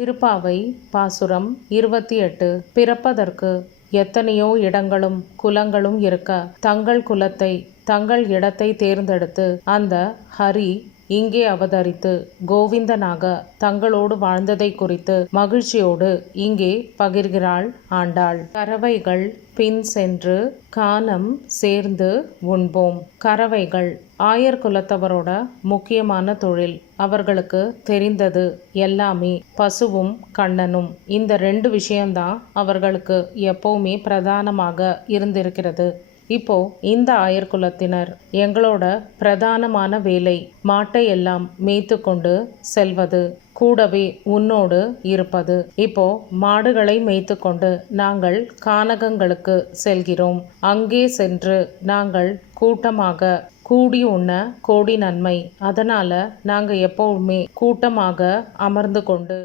திருப்பாவை பாசுரம் 28. பிறப்பதற்கு எத்தனையோ இடங்களும் குலங்களும் இருக்க தங்கள் குலத்தை தங்கள் இடத்தை தேர்ந்தெடுத்து அந்த ஹரி இங்கே அவதரித்து கோவிந்தனாக தங்களோடு வாழ்ந்ததை குறித்து மகிழ்ச்சியோடு இங்கே பகிர்கிறாள் ஆண்டாள். கறவைகள் பின் சென்று கானம் சேர்ந்து உண்போம். கறவைகள் ஆயர் குலத்தவரோட முக்கியமான தொழில். அவர்களுக்கு தெரிந்தது எல்லாமே பசுவும் கண்ணனும். இந்த 2 விஷயம்தான் அவர்களுக்கு எப்பவுமே பிரதானமாக இருந்திருக்கிறது. இப்போ இந்த ஆயர் குலத்தினர் எங்களோட பிரதானமான வேலை மாட்டை எல்லாம் மேய்த்து கொண்டு செல்வது, கூடவே உன்னோடு இருப்பது. இப்போ மாடுகளை மேய்த்து கொண்டு நாங்கள் கானகங்களுக்கு செல்கிறோம். அங்கே சென்று நாங்கள் கூட்டமாக கூடி உண்ண கோடி நன்மை. அதனால நாங்கள் எப்பவுமே கூட்டமாக அமர்ந்து கொண்டு